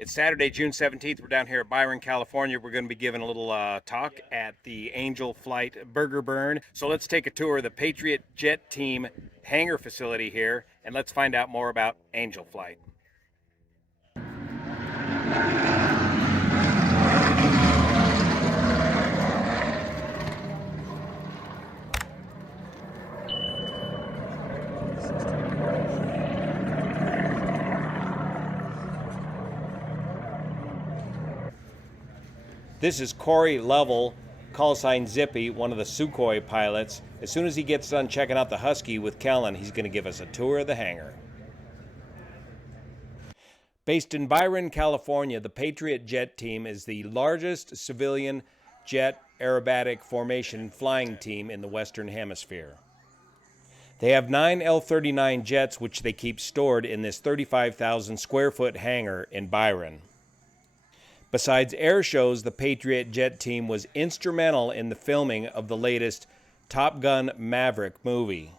It's Saturday, June 17th. We're down here at Byron, California. We're going to be giving a little talk at the Angel Flight Burger Burn. So let's take a tour of the Patriot Jet Team hangar facility here, and let's find out more about Angel Flight. This is Corey Lovell, call sign Zippy, one of the Sukhoi pilots. As soon as he gets done checking out the Husky with Kellen, he's going to give us a tour of the hangar. Based in Byron, California, the Patriot Jet Team is the largest civilian jet aerobatic formation flying team in the Western Hemisphere. They have 9 L-39 jets, which they keep stored in this 35,000 square foot hangar in Byron. Besides air shows, the Patriot Jet Team was instrumental in the filming of the latest Top Gun Maverick movie.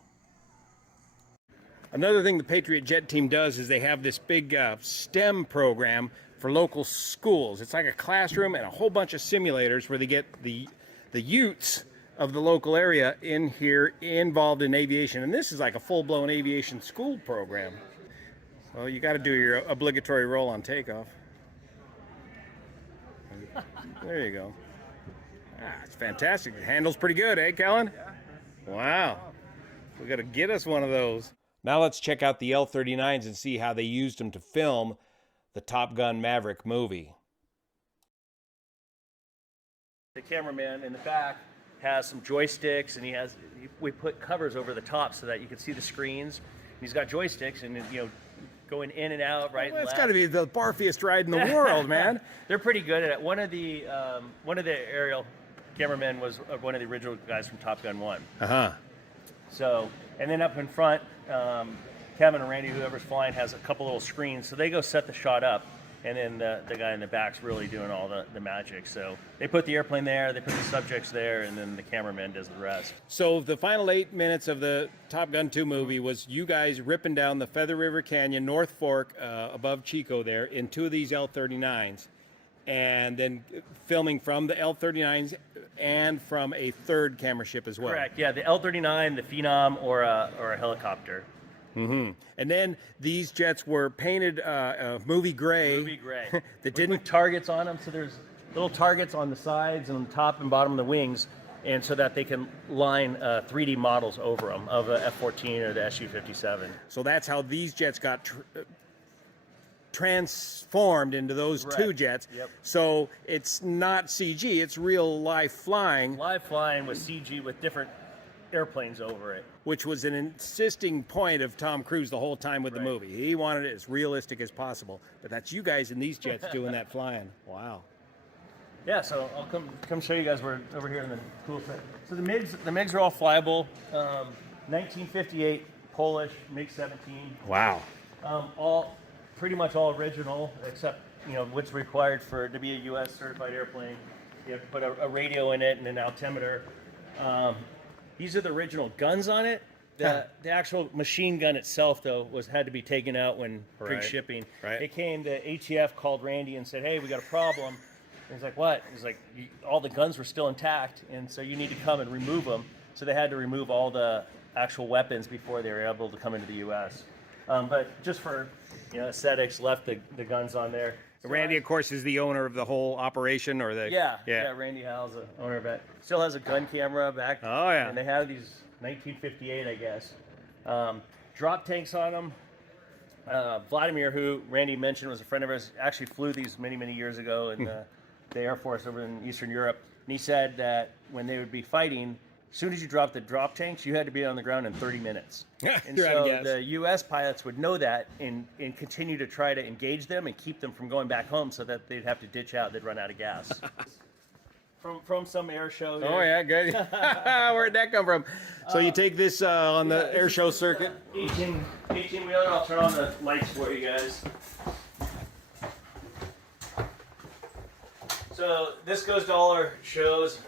Another thing the Patriot Jet Team does is they have this big STEM program for local schools. It's like a classroom and a whole bunch of simulators where they get the youths of the local area in here involved in aviation. And this is like a full-blown aviation school program. Well, you got to do your obligatory roll on takeoff. There you go. It's fantastic. It handles pretty good, eh, Kellen? Yeah. Wow. We got to get us one of those. Now let's check out the L-39s and see how they used them to film the Top Gun Maverick movie. The cameraman in the back has some joysticks, and we put covers over the top so that you can see the screens. He's got joysticks, and going in and out, right? Well, it's got to be the barfiest ride in the world, man. They're pretty good at it. One of the aerial cameramen was one of the original guys from Top Gun 1. So, and then up in front, Kevin and Randy, whoever's flying, has a couple little screens, so they go set the shot up, and then the guy in the back's really doing all the magic. So they put the airplane there, they put the subjects there, and then the cameraman does the rest. So the final 8 minutes of the Top Gun 2 movie was you guys ripping down the Feather River Canyon, North Fork, above Chico there, in 2 of these L-39s, and then filming from the L-39s and from a third camera ship as well. Correct, yeah, the L-39, the Phenom, or a helicopter. Mm-hmm. And then these jets were painted movie gray. Movie gray. That didn't put targets on them, so there's little targets on the sides and on the top and bottom of the wings, and so that they can line 3D models over them of the F-14 or the Su-57. So that's how these jets got transformed into those two jets. Yep. So it's not CG, it's real live flying. Live flying with CG with different airplanes over it. Which was an insisting point of Tom Cruise the whole time with the movie. He wanted it as realistic as possible. But that's you guys in these jets doing that flying. Wow. Yeah, so I'll come show you guys. We're over here in the cool set. So the MiGs are all flyable. 1958 Polish MiG-17. Wow. Pretty much all original, except what's required to be a U.S. certified airplane. You have to put a radio in it and an altimeter. These are the original guns on it. The actual machine gun itself, though, had to be taken out when pre-shipping. Right. It came to ATF, called Randy and said, "Hey, we got a problem." And he's like, "What?" He's like, "All the guns were still intact, and so you need to come and remove them." So they had to remove all the actual weapons before they were able to come into the U.S. But just for aesthetics, left the guns on there. So Randy, of course, is the owner of the whole operation, or the yeah. Randy Howell's the owner of it. Still has a gun camera back. Oh yeah. And they have these 1958, I guess, drop tanks on them. Vladimir, who Randy mentioned was a friend of ours, actually flew these many years ago in the Air Force over in Eastern Europe, and he said that when they would be fighting, as soon as you dropped the drop tanks, you had to be on the ground in 30 minutes. And so the U.S. pilots would know that and continue to try to engage them and keep them from going back home so that they'd have to ditch out, they'd run out of gas. From some air show. Oh yeah, good. Where'd that come from? So you take this on the air show circuit? 18-wheeler, I'll turn on the lights for you guys. So this goes to all our shows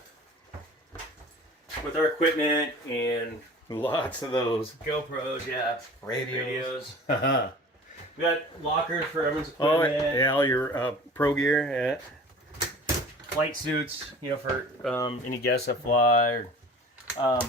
with our equipment and lots of those GoPros, yeah, radios. We We got lockers for everyone's Oh, equipment. yeah, all your pro gear. Yeah. Flight suits, you know, for any guests that fly. And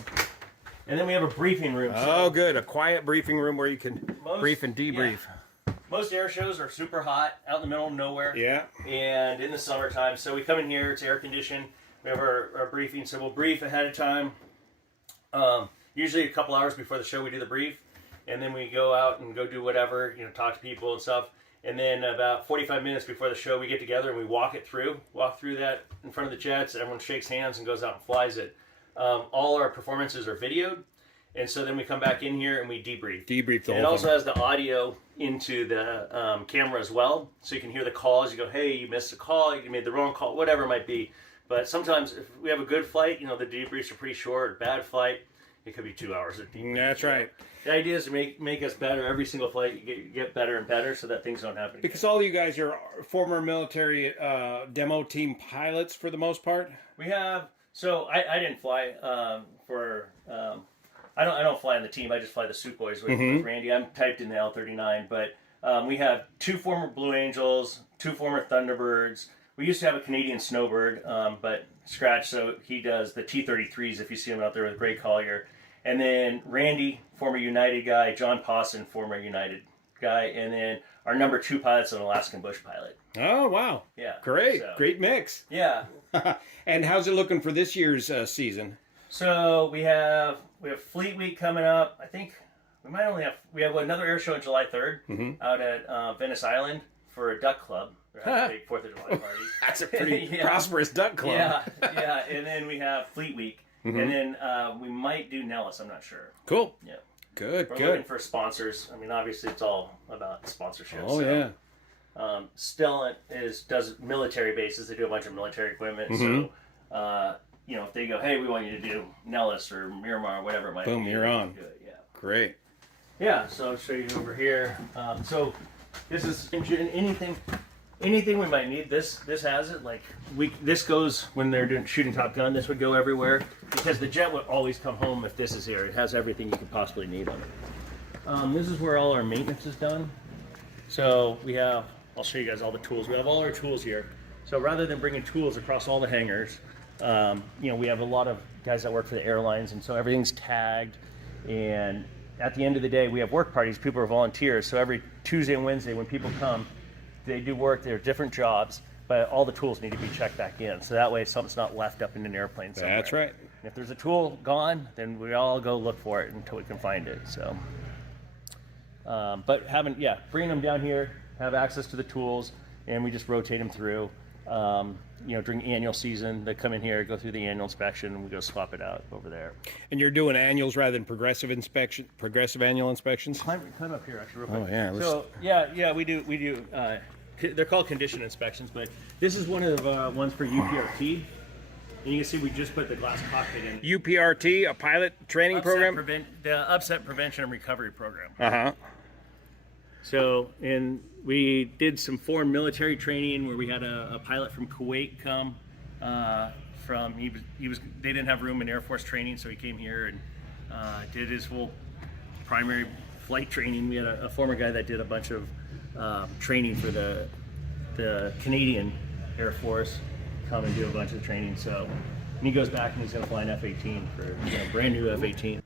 then we have a briefing room. Oh, good. A quiet briefing room where you can brief and debrief. Yeah. Most air shows are super hot, out in the middle of nowhere. Yeah. And in the summertime. So we come in here, it's air conditioned. We have our briefing. So we'll brief ahead of time. Usually a couple hours before the show we do the brief. And then we go out and go do whatever, you know, talk to people and stuff. And then about 45 minutes before the show, we get together and we walk through that in front of the jets. Everyone shakes hands and goes out and flies it. All our performances are videoed. And so then we come back in here and we debrief. Debrief the whole thing. It also thing. has the audio into the camera as well. So you can hear the calls. You go, hey, you missed a call. You made the wrong call, whatever it might be. But sometimes if we have a good flight, you know, the debriefs are pretty short. Bad flight, it could be 2 hours of debrief. That's right. The idea is to make us better. Every single flight, you get better and better so that things don't happen again. Because all you guys are former military demo team pilots for the most part? We have... So I didn't fly I don't fly on the team. I just fly the Suit Boys with Randy. I'm typed in the L-39, but we have 2 former Blue Angels, 2 former Thunderbirds. We used to have a Canadian Snowbird, but scratch, so he does the T-33s if you see him out there with Gray Collier. And then Randy, former United guy, John Pawson, former United guy, and then our number 2 pilot's an Alaskan Bush pilot. Oh, wow. Yeah. Great. So, Great mix. Yeah. And how's it looking for this year's season? So we have Fleet Week coming up. I think we have another air show on July 3rd out at Venice Island for a duck club. We're having a big 4th of July party. That's a pretty prosperous duck club. Yeah. And then we have Fleet Week. And then we might do Nellis. I'm not sure. Cool. Yeah. Good. We're looking for sponsors. I mean, obviously, it's all about sponsorships. Oh, yeah. Stellant does military bases. They do a bunch of military equipment. So, you know, if they go, hey, we want you to do Nellis or Miramar or whatever it might be. Boom, you're on. Good, yeah. Great. Yeah, so I'll show you over here. So this is anything we might need. This has it. Like this goes when they're shooting Top Gun. This would go everywhere because the jet would always come home if this is here. It has everything you could possibly need on it. This is where all our maintenance is done. So we have. I'll show you guys all the tools. We have all our tools here. So rather than bringing tools across all the hangars, you know, we have a lot of guys that work for the airlines, and so everything's tagged. And at the end of the day, we have work parties. People are volunteers. So every Tuesday and Wednesday when people come, they do work. They're different jobs, but all the tools need to be checked back in. So that way something's not left up in an airplane somewhere. That's right. And if there's a tool gone, then we all go look for it until we can find it. So, but bringing them down here, have access to the tools, and we just rotate them through. You know, during annual season, they come in here, go through the annual inspection, and we go swap it out over there. And you're doing annuals rather than progressive annual inspections? Climb up here, actually, real quick. Oh, yeah. So, yeah, we do. They're called condition inspections, but this is one of the ones for UPRT. And you can see we just put the glass cockpit in. UPRT, a pilot training program? The Upset Prevention and Recovery Program. Uh-huh. So, and we did some foreign military training where we had a pilot from Kuwait come. They didn't have room in Air Force training, so he came here and did his full primary flight training. We had a former guy that did a bunch of training for the Canadian Air Force come and do a bunch of training. So, and he goes back and he's going to fly an F-18 for a brand new F-18.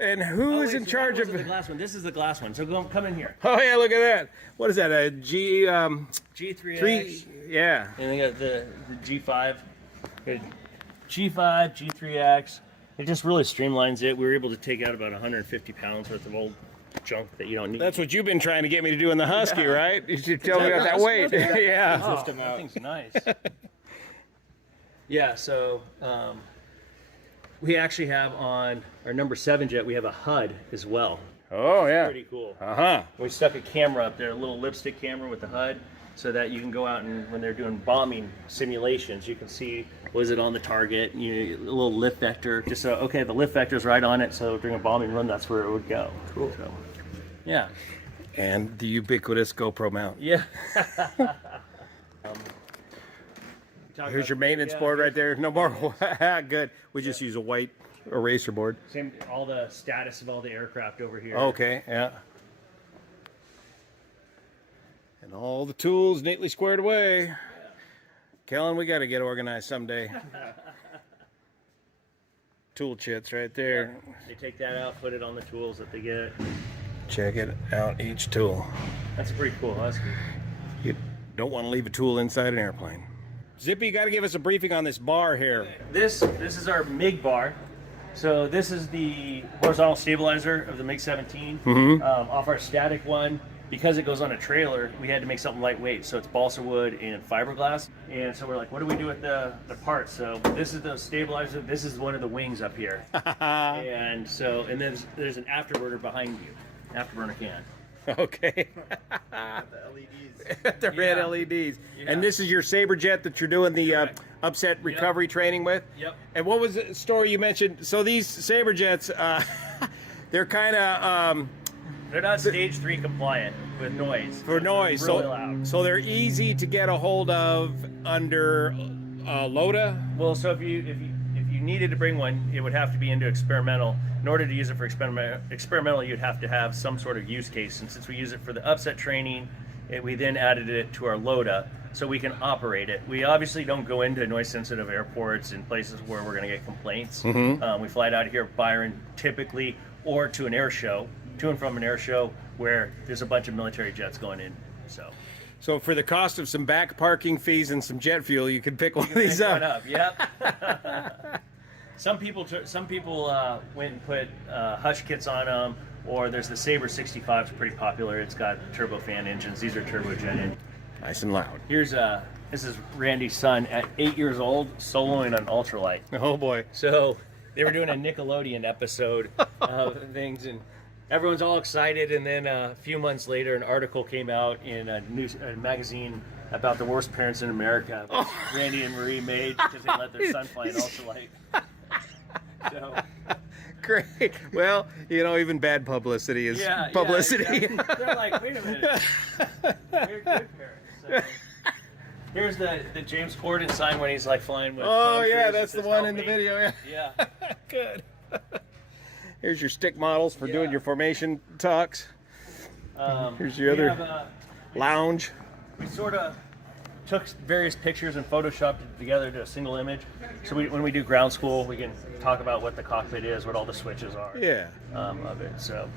And who is in charge of the glass one? This is the glass one. So come in here. Oh yeah, look at that. What is that? A G3X. Yeah. And they got the G5. G5, G3X. It just really streamlines it. We were able to take out about 150 pounds worth of old junk that you don't need. That's what you've been trying to get me to do in the Husky, right? You should tell me about that weight. Yeah. Oh, that thing's nice. Yeah, so we actually have on our number 7 jet, we have a HUD as well. Oh, yeah. Pretty cool. Uh-huh. We stuck a camera up there, a little lipstick camera with the HUD, so that you can go out and when they're doing bombing simulations, you can see, was it on the target, a little lift vector, just so, okay, the lift vector's right on it, so during a bombing run, that's where it would go. Cool. So, yeah. And the ubiquitous GoPro mount. Yeah. Here's your maintenance board right there. No more. Good. We just use a white eraser board. Same, all the status of all the aircraft over here. Okay, yeah. And all the tools neatly squared away. Kellen, we got to get organized someday. Tool chits right there. They take that out, put it on the tools that they get. Check it out, each tool. That's pretty cool. That's good. You don't want to leave a tool inside an airplane. Zippy, you got to give us a briefing on this bar here. This is our MiG bar. So this is the horizontal stabilizer of the MiG-17 off our static one. Because it goes on a trailer, we had to make something lightweight. So it's balsa wood and fiberglass. And so we're like, what do we do with the parts? So this is the stabilizer. This is one of the wings up here. And then there's an afterburner behind you. Afterburner can. Okay. The LEDs. The red LEDs. Yeah. And this is your Sabre jet that you're doing the upset recovery training with? Yep. And what was the story you mentioned? So these Sabre jets, they're kind of... They're not stage 3 compliant with noise. for noise. Really loud. So they're easy to get a hold of under LOTA? Well, so if you needed to bring one, it would have to be into experimental. In order to use it for experimental, you'd have to have some sort of use case. And since we use it for the upset training, we then added it to our LOTA so we can operate it. We obviously don't go into noise-sensitive airports and places where we're going to get complaints. We fly it out of here, Byron, typically, or to an air show, to and from an air show where there's a bunch of military jets going in. So for the cost of some back parking fees and some jet fuel, you can pick one of these Pick one up. up. Yep. Some people went and put hush kits on them, or there's the Sabre 65 is pretty popular. It's got turbofan engines. These are turbojet engines. Nice and loud. This is Randy's son at 8 years old soloing on ultralight. Oh boy. So they were doing a Nickelodeon episode of things, and everyone's all excited. And then a few months later, an article came out in a magazine about the worst parents in America. Randy and Marie made because they let their son fly an ultralight. So, Great. Well, even bad publicity is publicity. Yeah, exactly. They're like, wait a minute. We're good parents. So, here's the James Corden sign when he's like flying with. Oh yeah, Cruise. that's the one in the video. Yeah. Good. Here's your stick models for doing your formation talks. Here's your other lounge. We sort of took various pictures and photoshopped it together to a single image. So when we do ground school, we can talk about what the cockpit is, what all the switches are of it. So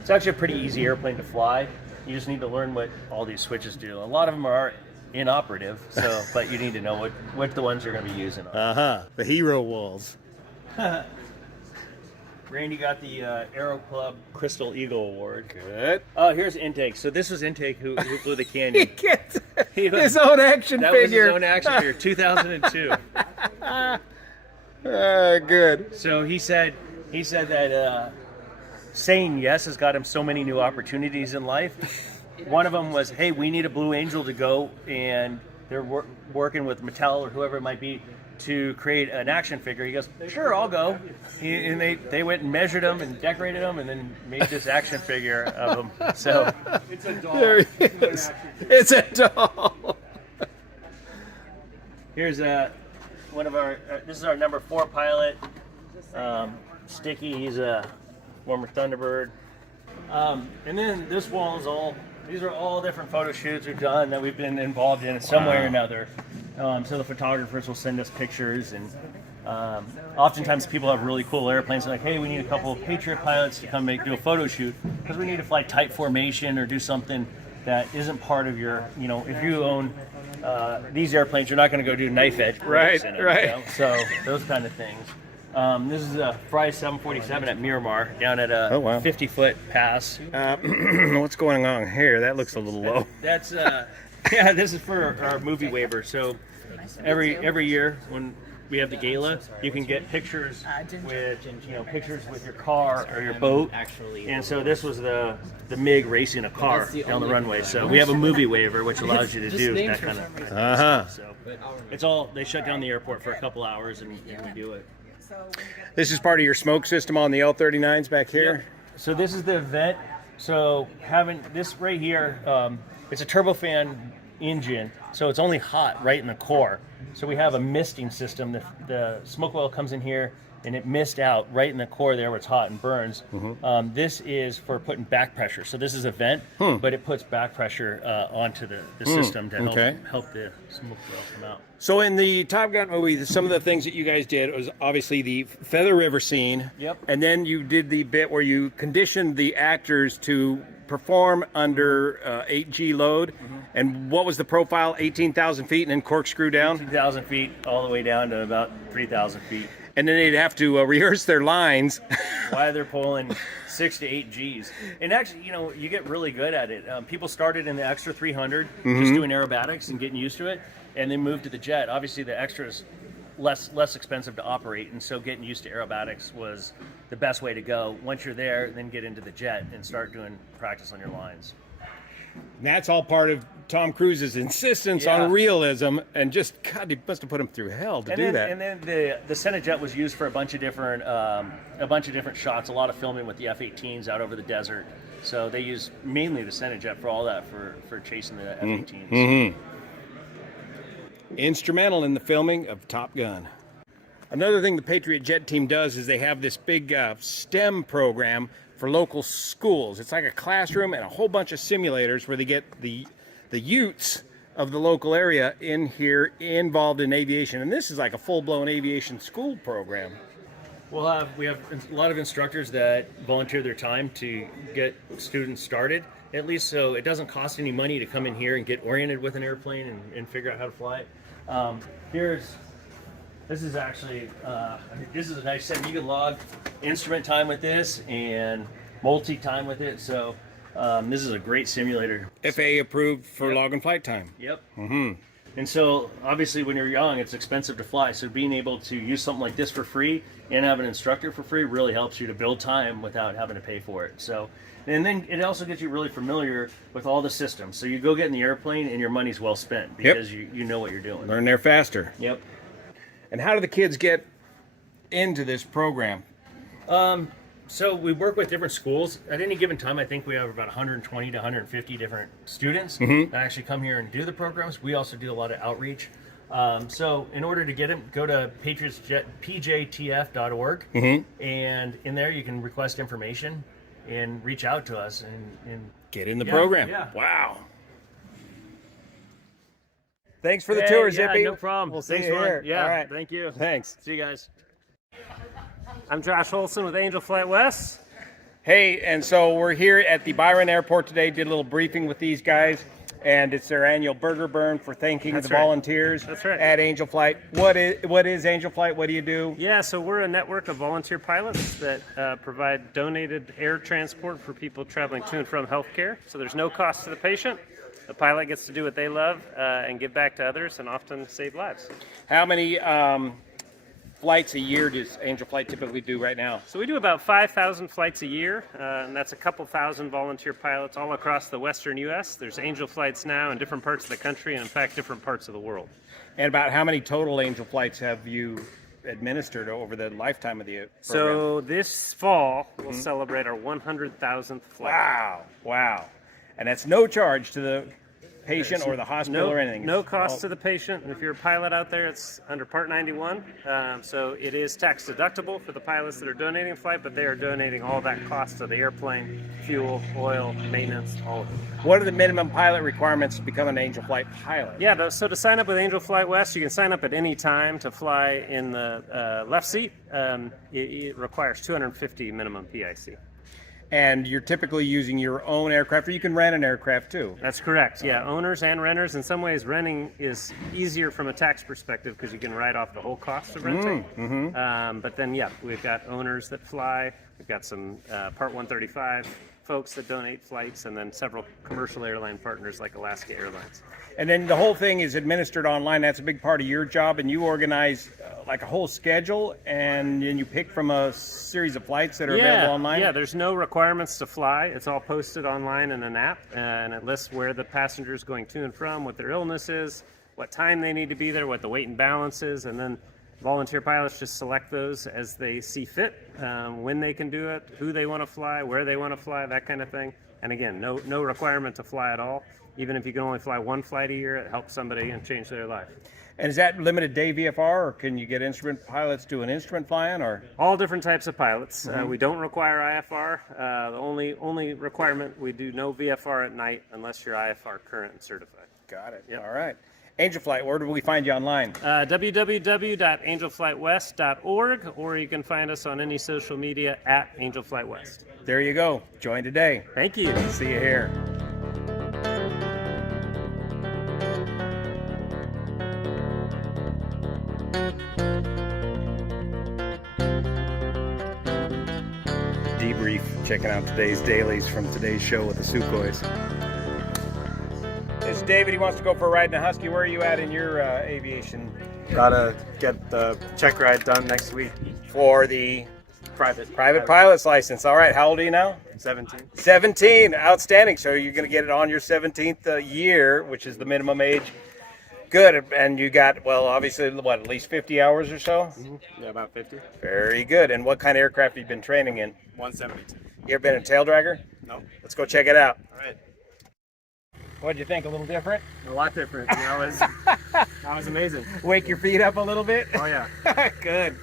it's actually a pretty easy airplane to fly. You just need to learn what all these switches do. A lot of them are inoperative, but you need to know what the ones you're going to be using are. The hero walls. Randy got the Aero Club Crystal Eagle Award. Good. Oh, here's Intake. So this was Intake who flew the Canyon. He gets his own action That figure. was his own action figure, 2002. Good. So he said that saying yes has got him so many new opportunities in life. One of them was, hey, we need a Blue Angel to go, and they're working with Mattel or whoever it might be to create an action figure. He goes, sure, I'll go. And they went and measured them and decorated them and then made this action figure of them. So It's a doll. There he is. It's a doll. here's one of our. This is our number 4 pilot, Sticky. He's a former Thunderbird. And then this wall is all. These are all different photo shoots we've done that we've been involved in some way or another. So the photographers will send us pictures, and oftentimes people have really cool airplanes. They're like, hey, we need a couple of Patriot pilots to come do a photo shoot because we need to fly tight formation or do something that isn't part of your, if you own these airplanes, you're not going to go do knife edge. Right, in them, right. So those kind of things. This is a Fry 747 at Miramar down at a 50-foot pass. What's going on here? That looks a little low. That's this is for our movie waiver. So every year when we have the gala, you can get pictures with your car or your boat. And so this was the MiG racing a car down the runway. So we have a movie waiver which allows you to do that kind of thing. So it's all, they shut down the airport for a couple hours and we do it. This is part of your smoke system on the L-39s back here? Yep. So this is the vent. So having this right here, it's a turbofan engine, so it's only hot right in the core. So we have a misting system. The smoke oil comes in here, and it missed out right in the core there where it's hot and burns. This is for putting back pressure. So this is a vent, but it puts back pressure onto the system to help the smoke come out. So in the Top Gun movie, some of the things that you guys did was obviously the Feather River scene. Yep. And then you did the bit where you conditioned the actors to perform under 8G load. And what was the profile? 18,000 feet and then corkscrew down? 2,000 feet all the way down to about 3,000 feet. And then they'd have to rehearse their lines. Why they're pulling 6 to 8 Gs. And actually, you know, you get really good at it. People started in the extra 300, just doing aerobatics and getting used to it, and then moved to the jet. Obviously, the extra is less expensive to operate, and so getting used to aerobatics was the best way to go. Once you're there, then get into the jet and start doing practice on your lines. And that's all part of Tom Cruise's insistence on realism, and just, God, he must have put him through hell to do that. And then the Cine Jet was used for a bunch of different shots, a lot of filming with the F-18s out over the desert. So they use mainly the Cine Jet for all that, for chasing the F-18s. Instrumental in the filming of Top Gun. Another thing the Patriot Jet Team does is they have this big STEM program for local schools. It's like a classroom and a whole bunch of simulators where they get the youths of the local area in here involved in aviation. And this is like a full-blown aviation school program. We have a lot of instructors that volunteer their time to get students started, at least so it doesn't cost any money to come in here and get oriented with an airplane and figure out how to fly it. This is actually, this is a nice set. You can log instrument time with this and multi-time with it. So this is a great simulator. FAA approved for log and flight time. Yep. And so obviously when you're young, it's expensive to fly. So being able to use something like this for free and have an instructor for free really helps you to build time without having to pay for it. So, and then it also gets you really familiar with all the systems. So you go get in the airplane and your money's well spent because you know what you're doing. Learn there faster. Yep. And how do the kids get into this program? So we work with different schools. At any given time, I think we have about 120 to 150 different students that actually come here and do the programs. We also do a lot of outreach. So in order to get them, go to Patriots Jet, pjtf.org, and in there you can request information and reach out to us and get in the program. Yeah. Wow. Thanks for the tour, Zippy. No problem. We'll see you here. Yeah, all right. Thank you. Thanks. See you guys. I'm Josh Olson with Angel Flight West. Hey, and so we're here at the Byron Airport today, did a little briefing with these guys, and it's their annual burger burn for thanking the volunteers at Angel Flight. What is Angel Flight? What do you do? Yeah, so we're a network of volunteer pilots that provide donated air transport for people traveling to and from healthcare. So there's no cost to the patient. The pilot gets to do what they love and give back to others and often save lives. How many flights a year does Angel Flight typically do right now? So we do about 5,000 flights a year, and that's a couple thousand volunteer pilots all across the western U.S. There's Angel Flights now in different parts of the country and, in fact, different parts of the world. And about how many total Angel Flights have you administered over the lifetime of the program? So this fall, we'll celebrate our 100,000th flight. Wow. And that's no charge to the patient or the hospital or anything? No cost to the patient. If you're a pilot out there, it's under Part 91. So it is tax deductible for the pilots that are donating a flight, but they are donating all that cost of the airplane, fuel, oil, maintenance, all of it. What are the minimum pilot requirements to become an Angel Flight pilot? Yeah, so to sign up with Angel Flight West, you can sign up at any time to fly in the left seat. It requires 250 minimum PIC. And you're typically using your own aircraft, or you can rent an aircraft too. That's correct. Yeah, owners and renters. In some ways, renting is easier from a tax perspective because you can write off the whole cost of renting. But then, yeah, we've got owners that fly. We've got some Part 135 folks that donate flights, and then several commercial airline partners like Alaska Airlines. And then the whole thing is administered online. That's a big part of your job, and you organize like a whole schedule, and then you pick from a series of flights that are available online? Yeah, there's no requirements to fly. It's all posted online in an app, and it lists where the passenger is going to and from, what their illness is, what time they need to be there, what the weight and balance is, and then volunteer pilots just select those as they see fit, when they can do it, who they want to fly, where they want to fly, that kind of thing. And again, no requirement to fly at all. Even if you can only fly one flight a year, it helps somebody and change their life. And is that limited day VFR, or can you get instrument pilots doing instrument flying, or? All different types of pilots. We don't require IFR. The only requirement, we do no VFR at night unless you're IFR current and certified. Got it. Yep. All right. Angel Flight, where do we find you online? www.angelflightwest.org, or you can find us on any social media at Angel Flight West. There you go. Join today. Thank you. See you here. Debrief, checking out today's dailies from today's show with the Sukhois. It's David. He wants to go for a ride in a Husky. Where are you at in your aviation? Gotta get the check ride done next week. For the Private pilot's license. All right. How old are you now? 17. 17. Outstanding. So you're going to get it on your 17th year, which is the minimum age. Good. And you got, well, obviously, what, at least 50 hours or so? Yeah, about 50. Very good. And what kind of aircraft have you been training in? 172. You ever been a tail dragger? No. Let's go check it out. All right. What'd you think? A little different? A lot different. That was amazing. Wake your feet up a little bit? Oh yeah. Good.